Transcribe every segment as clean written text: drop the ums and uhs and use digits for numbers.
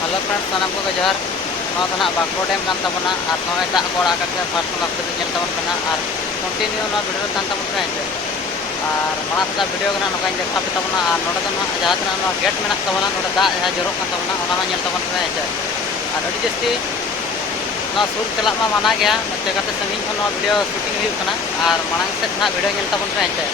hello friends सानाम को जहर बागबो dam कान तबना और नॉय दाग को आड़ा करके फर्स्ट क्लास से नेल तबन पेना और कंटिन्यू ना वीडियो तान तबन पे और माना सा वीडियो कना नोका देखा पे तबना और नोडे तो जहां तना नो गेट मेना तबना नोडे दाग जहां जरो कान तबना ओना मा नेल तबन पे और अडी जस्ती ना सुर चला मा माना गया नते काते संगिन खन वीडियो शूटिंग हुई कना और मांग से ना वीडियो नेल तबन पे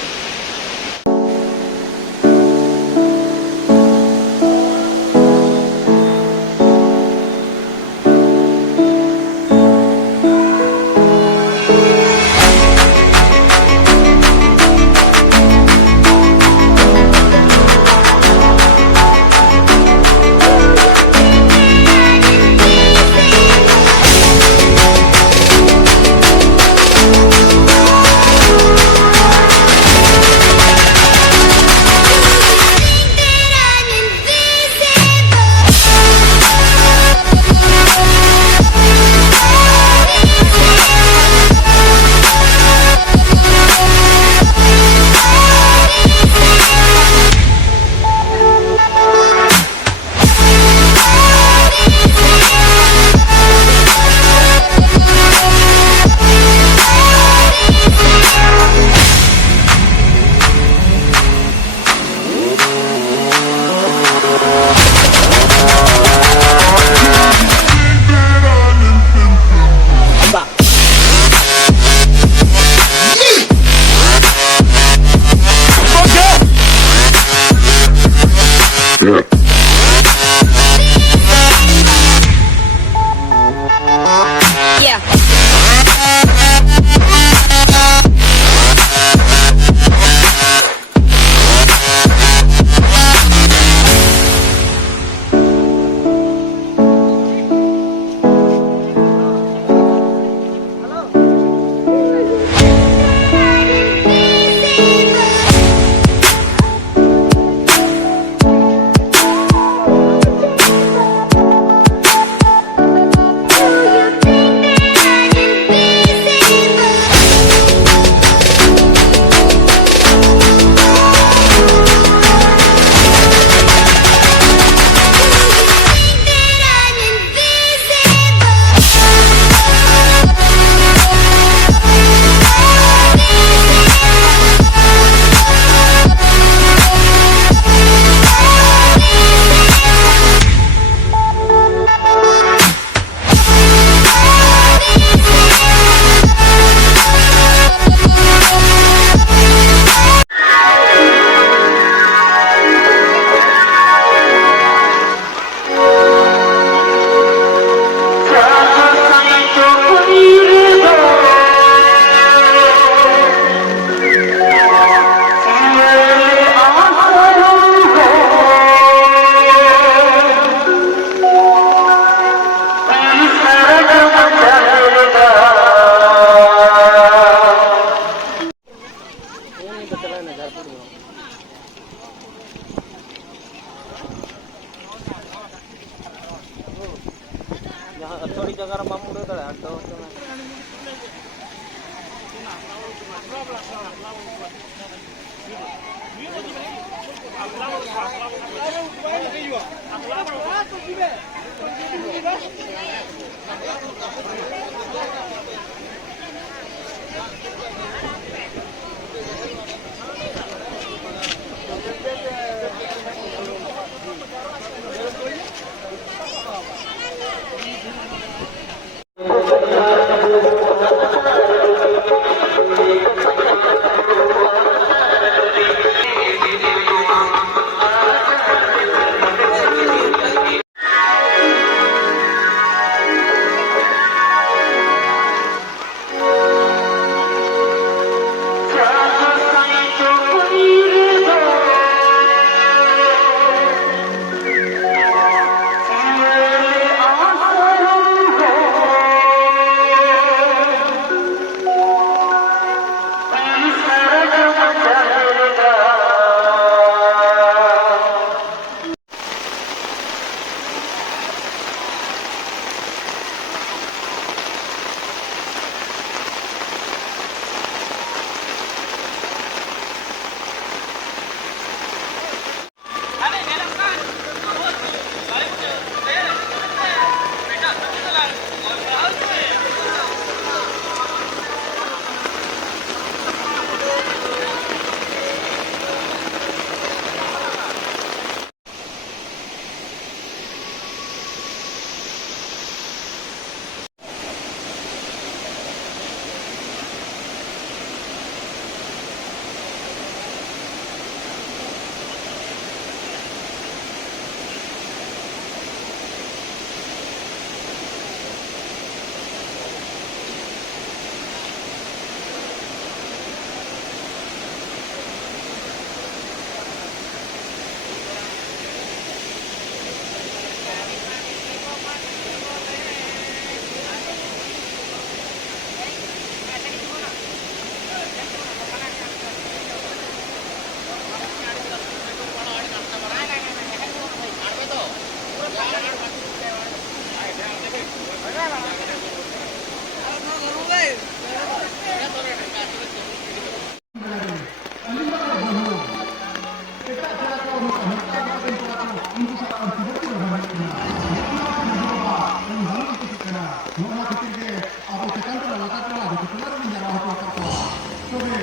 थोड़ी जगह मामू उड़े दड़ा तो ᱟᱵᱚ ᱪᱮᱛᱟᱱ ᱨᱮ ᱞᱟᱛᱟᱨ ᱨᱮ ᱡᱚᱛᱚ ᱨᱮ ᱡᱟᱣᱨᱟ ᱦᱚᱴᱚ ᱟᱠᱟᱫ ᱠᱚᱣᱟ ᱛᱚᱵᱮ